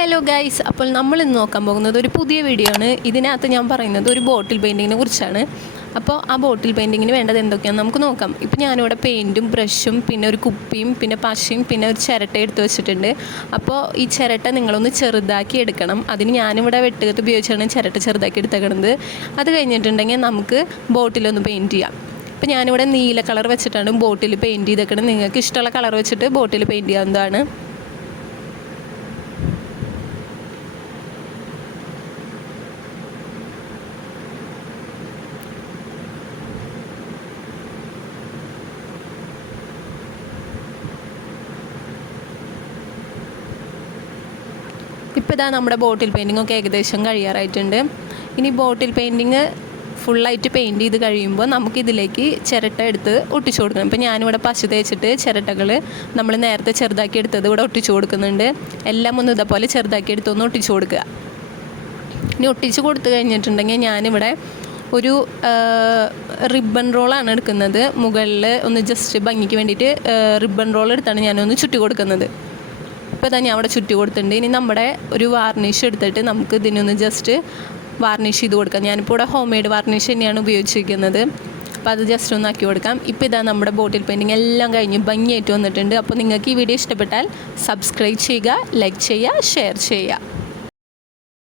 Hello guys, അപ്പോൾ നമ്മൾ ഇന്ന് നോക്കാൻ പോകുന്നത് ഒരു പുതിയ വീഡിയോ ആണ്. ഇതിനകത്ത് ഞാൻ പറയുന്നത് ഒരു ബോട്ടിൽ പെയിൻറ്റിങ്ങിനെ കുറിച്ചാണ്. അപ്പോൾ ആ ബോട്ടിൽ പെയിൻറ്റിങ്ങിന് വേണ്ടത് എന്തൊക്കെയാണെന്ന് നമുക്ക് നോക്കാം. ഇപ്പോൾ ഞാനിവിടെ പെയിൻറ്റും ബ്രഷും പിന്നെ ഒരു കുപ്പിയും പിന്നെ പശയും പിന്നെ ഒരു ചിരട്ട എടുത്ത് വെച്ചിട്ടുണ്ട്. അപ്പോൾ ഈ ചിരട്ട നിങ്ങളൊന്ന് ചെറുതാക്കി എടുക്കണം. അതിന് ഞാനിവിടെ വെട്ടുകത്ത് ഉപയോഗിച്ചാണ് ചിരട്ട ചെറുതാക്കി എടുത്തേക്കണത്. അത് കഴിഞ്ഞിട്ടുണ്ടെങ്കിൽ നമുക്ക് ബോട്ടിലൊന്ന് പെയിൻറ്റ് ചെയ്യാം. ഇപ്പോൾ ഞാനിവിടെ നീല കളർ വെച്ചിട്ടാണ് ബോട്ടിൽ പെയിൻറ്റ് ചെയ്തേക്കണത്. നിങ്ങൾക്ക് ഇഷ്ടമുള്ള കളർ വെച്ചിട്ട് ബോട്ടിൽ പെയിൻറ്റ് ചെയ്യാവുന്നതാണ്. ഇപ്പോൾ ഇതാ നമ്മുടെ ബോട്ടിൽ പെയിൻറ്റിങ്ങൊക്കെ ഏകദേശം കഴിയാറായിട്ടുണ്ട്. ഇനി ബോട്ടിൽ പെയിൻറ്റിങ് ഫുള്ളായിട്ട് പെയിൻറ്റ് ചെയ്ത് കഴിയുമ്പോൾ നമുക്കിതിലേക്ക് ചിരട്ട എടുത്ത് ഒട്ടിച്ചു കൊടുക്കണം. ഇപ്പോൾ ഞാനിവിടെ പശ തേച്ചിട്ട് ചിരട്ടകൾ നമ്മൾ നേരത്തെ ചെറുതാക്കി എടുത്തത് ഇവിടെ ഒട്ടിച്ചു കൊടുക്കുന്നുണ്ട്. എല്ലാം ഒന്ന് ഇതേപോലെ ചെറുതാക്കി എടുത്തൊന്ന് ഒട്ടിച്ചു കൊടുക്കുക. ഇനി ഒട്ടിച്ച് കൊടുത്തു കഴിഞ്ഞിട്ടുണ്ടെങ്കിൽ ഞാനിവിടെ ഒരു റിബൺ റോളാണ് എടുക്കുന്നത്. മുകളിൽ ഒന്ന് ജസ്റ്റ് ഭംഗിക്ക് വേണ്ടിയിട്ട് റിബൺ റോൾ എടുത്താണ് ഞാനൊന്ന് ചുറ്റി കൊടുക്കുന്നത്. ഇപ്പോൾ തന്നെ ഞാൻ അവിടെ ചുറ്റി കൊടുത്തിട്ടുണ്ട്. ഇനി നമ്മുടെ ഒരു വാർണിഷ് എടുത്തിട്ട് നമുക്ക് ഇതിനൊന്ന് ജസ്റ്റ് വാർണിഷ് ചെയ്ത് കൊടുക്കാം. ഞാനിപ്പോൾ ഇവിടെ ഹോം മെയ്ഡ് വാർണിഷ് തന്നെയാണ് ഉപയോഗിച്ചിരിക്കുന്നത്. അപ്പോൾ അത് ജസ്റ്റ് ഒന്ന് ആക്കി കൊടുക്കാം. ഇപ്പോൾ ഇതാ നമ്മുടെ ബോട്ടിൽ പെയിൻറ്റിങ് എല്ലാം കഴിഞ്ഞ് ഭംഗിയായിട്ട് വന്നിട്ടുണ്ട്. അപ്പോൾ നിങ്ങൾക്ക് ഈ വീഡിയോ ഇഷ്ടപ്പെട്ടാൽ സബ്സ്ക്രൈബ് ചെയ്യുക, ലൈക്ക് ചെയ്യുക, ഷെയർ ചെയ്യുക.